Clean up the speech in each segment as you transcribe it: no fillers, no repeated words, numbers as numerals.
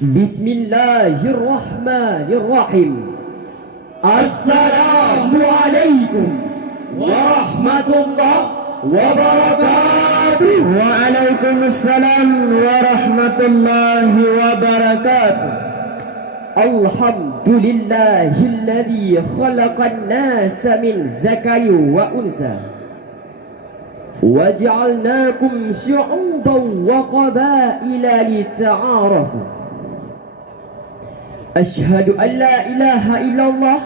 Bismillahirrahmanirrahim. Assalamualaikum warahmatullahi wabarakatuh. Waalaikumsalam warahmatullahi wabarakatuh. Alhamdulillahilladzi khalaqan nasa min zakarin wa unsa wa ja'alnakum syu'uban wa qabaila lita'arafu. Ashhadu an la ilaha illallah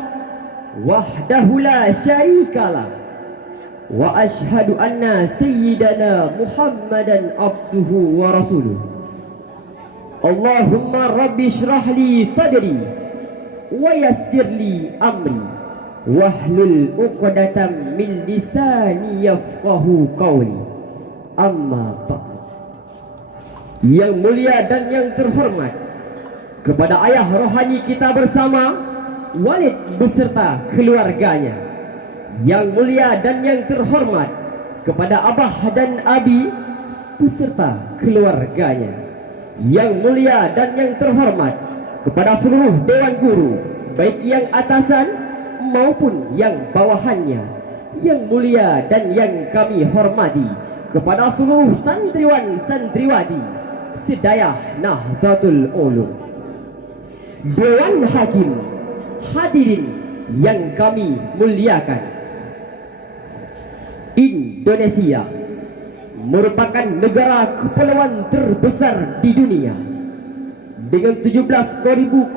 wahdahu la syarikalah wa ashhadu anna sayyidana Muhammadan abduhu wa rasuluh. Allahumma rabbi shrah li sadri wa yassir li amri wahlul 'uqdatam min lisani yafqahu qawli. Amma ba'd. Yang mulia dan yang terhormat, kepada ayah rohani kita bersama, Walid beserta keluarganya. Yang mulia dan yang terhormat, kepada abah dan abi beserta keluarganya. Yang mulia dan yang terhormat, kepada seluruh dewan guru, baik yang atasan maupun yang bawahannya. Yang mulia dan yang kami hormati, kepada seluruh santriwan santriwati sedaya Nahdlatul Ulum, Dewan Hakim, hadirin yang kami muliakan. Indonesia merupakan negara kepulauan terbesar di dunia dengan 17.508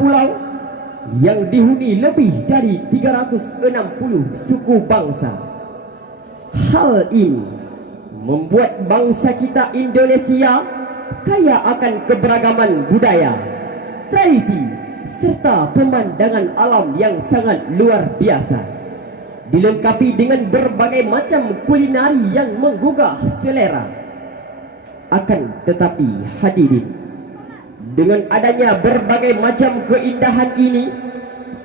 pulau yang dihuni lebih dari 360 suku bangsa. Hal ini membuat bangsa kita Indonesia kaya akan keberagaman budaya, tradisi, serta pemandangan alam yang sangat luar biasa, dilengkapi dengan berbagai macam kulinari yang menggugah selera. Akan tetapi hadirin, dengan adanya berbagai macam keindahan ini,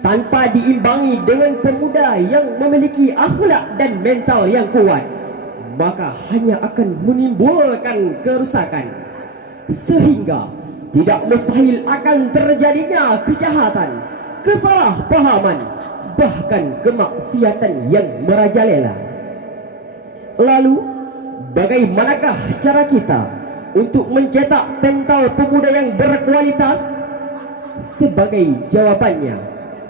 tanpa diimbangi dengan pemuda yang memiliki akhlak dan mental yang kuat, maka hanya akan menimbulkan kerusakan, sehingga tidak mustahil akan terjadinya kejahatan, kesalahpahaman, bahkan kemaksiatan yang merajalela. Lalu, bagaimanakah cara kita untuk mencetak mental pemuda yang berkualitas? Sebagai jawabannya,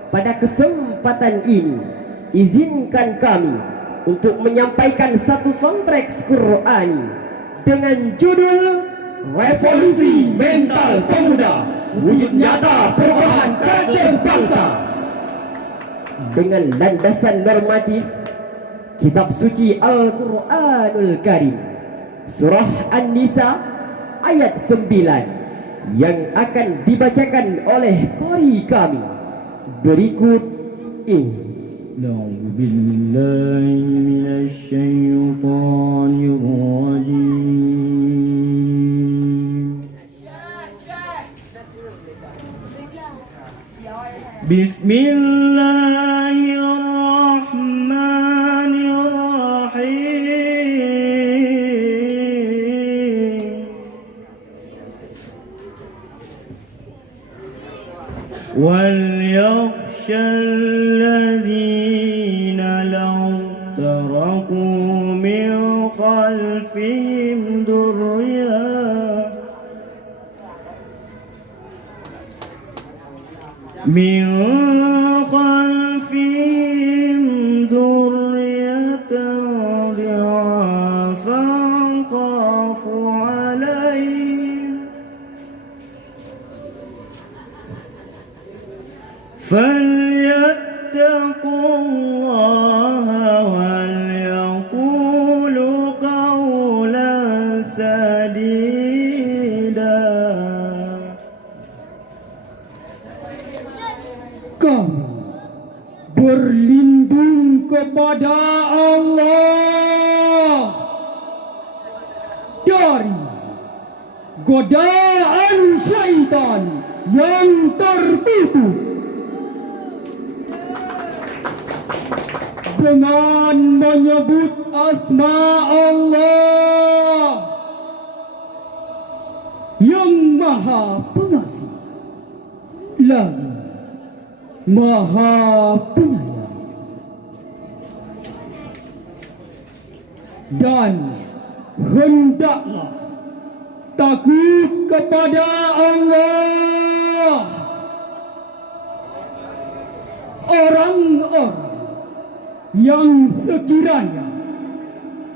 pada kesempatan ini, izinkan kami untuk menyampaikan satu soundtrack Qur'ani dengan judul Revolusi Mental Pemuda, Wujud Nyata Perubahan Karakter Bangsa. Dengan landasan normatif kitab suci Al-Quranul Karim, Surah An-Nisa ayat 9, yang akan dibacakan oleh qari kami berikut ini. A'udzu billahi minasy syaithanir rajim. Bismillahirrahmanirrahim. وَلْيَخْشَ الَّذِينَ لَوْ تَرَكُوا مِنْ خَلْفِهِمْ ذُرِّيَّةً ضِعَافًا خَافُوا عَلَيْهِمْ فَلْيَتَّقُوا اللَّهَ وَلْيَقُولُوا قَوْلًا سَدِيدًا. Kami berlindung kepada Allah dari godaan syaitan yang tertutup, dengan menyebut asma Allah yang maha pengasih lagi maha penyayang, dan hendaklah takut kepada Allah orang-orang yang sekiranya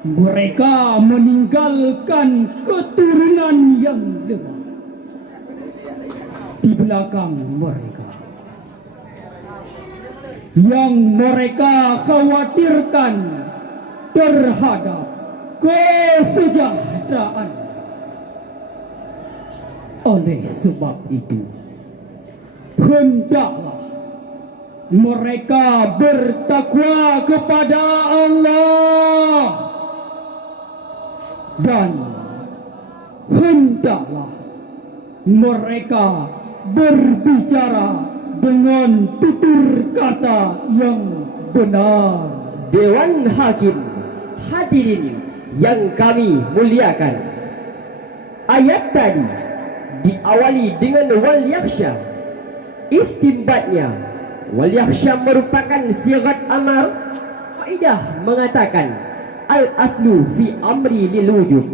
mereka meninggalkan keturunan yang lemah di belakang mereka, yang mereka khawatirkan terhadap kesejahteraan. Oleh sebab itu, hendaklah mereka bertakwa kepada Allah, dan hendaklah mereka berbicara dengan tutur kata yang benar. Dewan Hakim, hadirin yang kami muliakan, ayat tadi diawali dengan wal yakhsha. Istimbatnya, wal yakhsha merupakan sigat amar. Kaidah mengatakan al aslu fi amri lil wujub.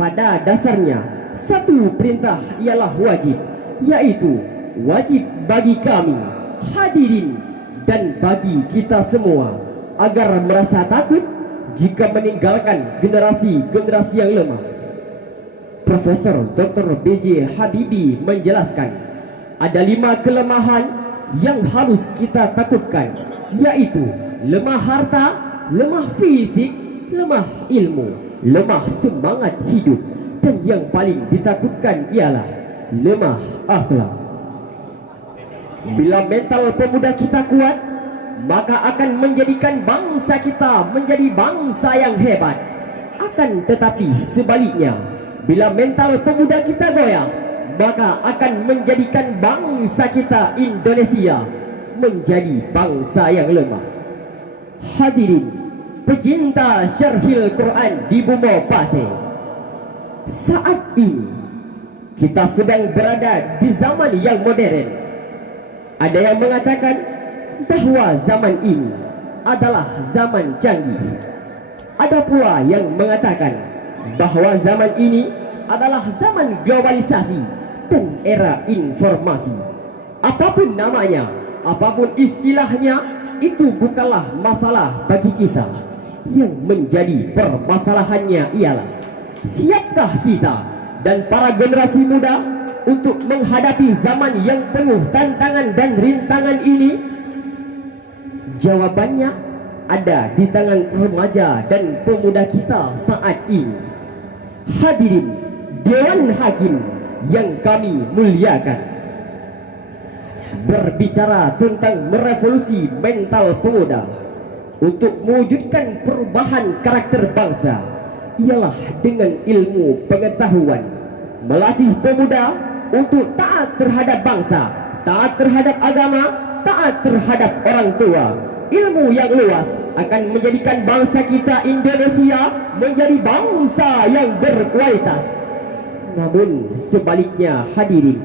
Pada dasarnya satu perintah ialah wajib, yaitu wajib bagi kami hadirin dan bagi kita semua agar merasa takut jika meninggalkan generasi-generasi yang lemah. Profesor Dr. B.J. Habibie menjelaskan ada 5 kelemahan yang harus kita takutkan, yaitu lemah harta, lemah fisik, lemah ilmu, lemah semangat hidup, dan yang paling ditakutkan ialah lemah akhlak. Bila mental pemuda kita kuat, maka akan menjadikan bangsa kita menjadi bangsa yang hebat. Akan tetapi sebaliknya, bila mental pemuda kita goyah, maka akan menjadikan bangsa kita Indonesia menjadi bangsa yang lemah. Hadirin pecinta syarhil Quran di Bumo Pasir, saat ini kita sedang berada di zaman yang modern. Ada yang mengatakan bahwa zaman ini adalah zaman canggih. Ada pula yang mengatakan bahwa zaman ini adalah zaman globalisasi dan era informasi. Apapun namanya, apapun istilahnya, itu bukanlah masalah bagi kita. Yang menjadi permasalahannya ialah, siapkah kita dan para generasi muda untuk menghadapi zaman yang penuh tantangan dan rintangan ini? Jawabannya ada di tangan remaja dan pemuda kita saat ini. Hadirin Dewan Hakim yang kami muliakan, berbicara tentang merevolusi mental pemuda untuk mewujudkan perubahan karakter bangsa ialah dengan ilmu pengetahuan, melatih pemuda untuk taat terhadap bangsa, taat terhadap agama, taat terhadap orang tua. Ilmu yang luas akan menjadikan bangsa kita Indonesia menjadi bangsa yang berkualitas. Namun sebaliknya hadirin,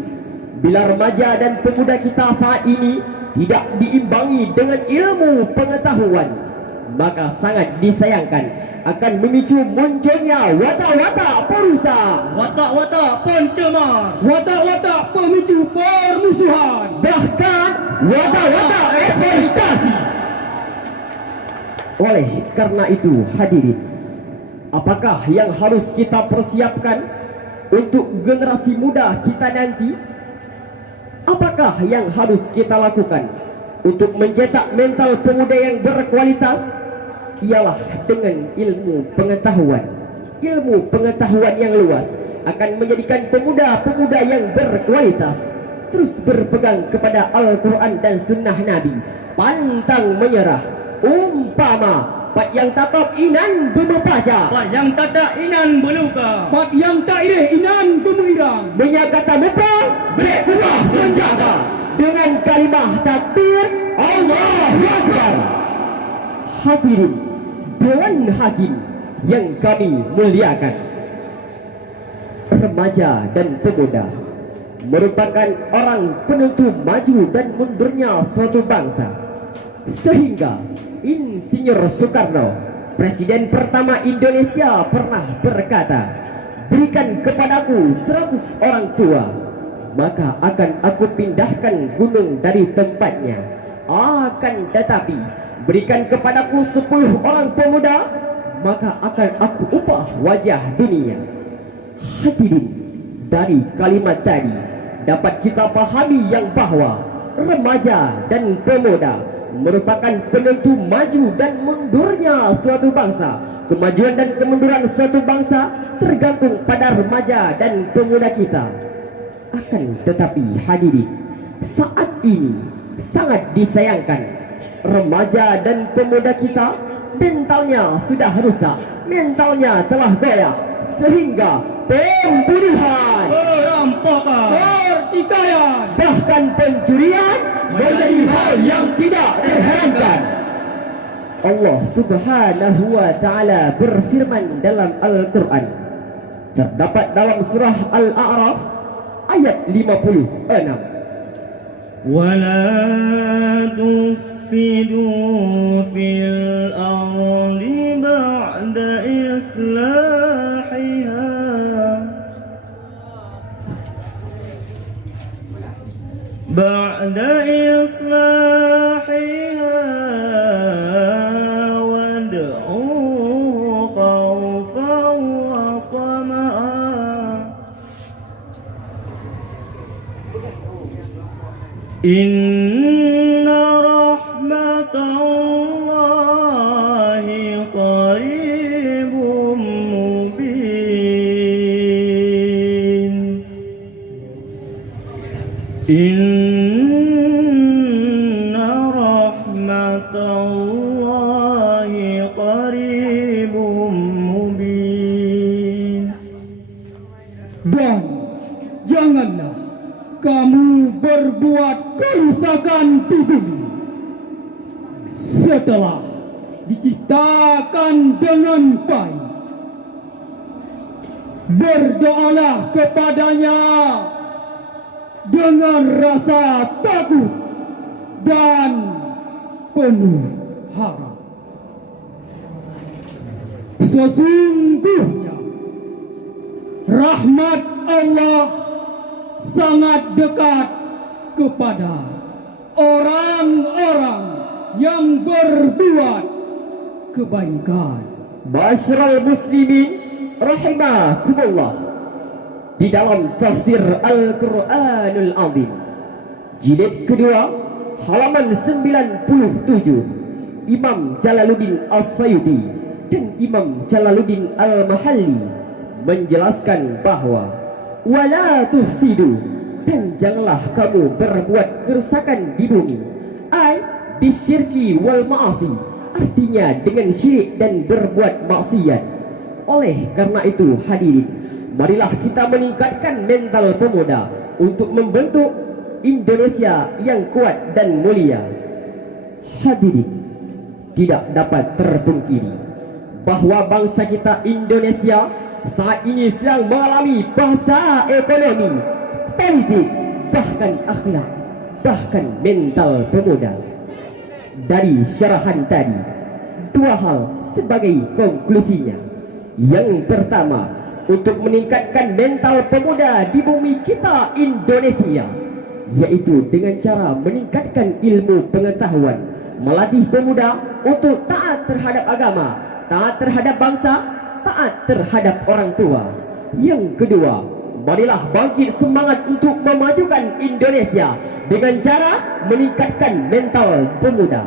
bila remaja dan pemuda kita saat ini tidak diimbangi dengan ilmu pengetahuan, maka sangat disayangkan akan memicu munculnya watak-watak perusak, Watak-watak pencemar, Watak-watak pemicu permusuhan, bahkan watak-watak eksploitasi. Oleh karena itu hadirin, apakah yang harus kita persiapkan untuk generasi muda kita nanti? Apakah yang harus kita lakukan untuk mencetak mental pemuda yang berkualitas? Ialah dengan ilmu pengetahuan. Ilmu pengetahuan yang luas akan menjadikan pemuda-pemuda yang berkualitas terus berpegang kepada Al-Quran dan Sunnah Nabi, pantang menyerah. Umpama pat yang tatap inan bemepaca, Pak yang tak inan beluka, Pat yang tak ireh inan pemengirang, menyakata muka berkuah senjata dengan kalimah takbir Allahu Akbar. Hadirin Dewan Hakim yang kami muliakan, remaja dan pemuda merupakan orang penentu maju dan mundurnya suatu bangsa. Sehingga Insinyur Soekarno, Presiden pertama Indonesia, pernah berkata, "Berikan kepadaku 100 orang tua, maka akan aku pindahkan gunung dari tempatnya. Akan tetapi berikan kepadaku 10 orang pemuda, maka akan aku ubah wajah dunia." Hadirin, dari kalimat tadi dapat kita pahami yang bahwa remaja dan pemuda merupakan penentu maju dan mundurnya suatu bangsa. Kemajuan dan kemunduran suatu bangsa tergantung pada remaja dan pemuda kita. Akan tetapi hadirin, saat ini sangat disayangkan remaja dan pemuda kita mentalnya sudah rusak, mentalnya telah goyah, sehingga pembunuhan, Perampokan, Pertikaian. bahkan pencurian menjadi hal yang tidak terherankan. Allah Subhanahu wa taala berfirman dalam Al-Qur'an, terdapat dalam surah Al-A'raf ayat 56. ولا تفسدوا في الأرض بعد إصلاحها وادعوه خوفا وطمعا إن رحمة الله قريب مبين إن رحمة الله قريب مبين. Dan janganlah kamu berbuat kerusakan di bumi setelah diciptakan dengan baik. Berdoalah kepadanya dengan rasa takut dan penuh harap. Sesungguhnya rahmat Allah sangat dekat kepada orang-orang yang berbuat kebaikan. Ma'asyiral muslimin rahimakumullah, di dalam tafsir Al-Qur'anul Azim jilid kedua halaman 97, Imam Jalaluddin As-Sayuti dan Imam Jalaluddin Al-Mahalli menjelaskan bahwa wala tufsidu, dan janganlah kamu berbuat kerusakan di bumi, ai bisyirki wal ma'asi, artinya dengan syirik dan berbuat maksiat. Oleh karena itu hadirin, marilah kita meningkatkan mental pemuda untuk membentuk Indonesia yang kuat dan mulia. Hadirin, tidak dapat terpungkiri bahwa bangsa kita Indonesia saat ini sedang mengalami bahasa ekonomi, politik, bahkan akhlak, bahkan mental pemuda. Dari syarahan tadi, dua hal sebagai konklusinya. Yang pertama, untuk meningkatkan mental pemuda di bumi kita Indonesia, yaitu dengan cara meningkatkan ilmu pengetahuan, melatih pemuda untuk taat terhadap agama, taat terhadap bangsa, taat terhadap orang tua. Yang kedua, marilah bangkit semangat untuk memajukan Indonesia dengan cara meningkatkan mental pemuda.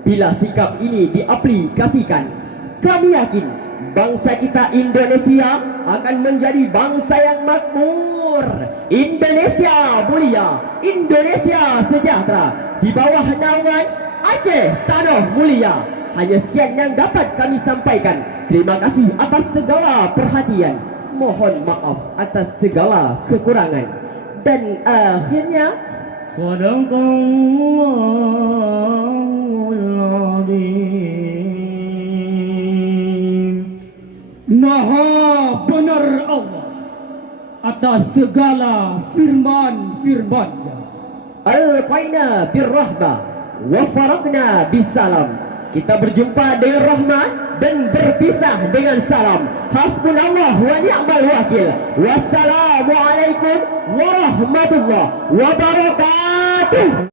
Bila sikap ini diaplikasikan, kami yakin bangsa kita Indonesia akan menjadi bangsa yang makmur, Indonesia mulia, Indonesia sejahtera di bawah naungan Aceh Tanah Mulia. Hanya sekian yang dapat kami sampaikan. Terima kasih atas segala perhatian. Mohon maaf atas segala kekurangan. Dan akhirnya, Sadaqallahul Azim. Maha benar Allah atas segala firman-firman-Nya. Alqaina birrahmah wa faraqna bisalam. Kita berjumpa dengan rahmah dan berpisah dengan salam. Hasbunallah wa ni'mal wakil. Wassalamualaikum warahmatullahi wabarakatuh.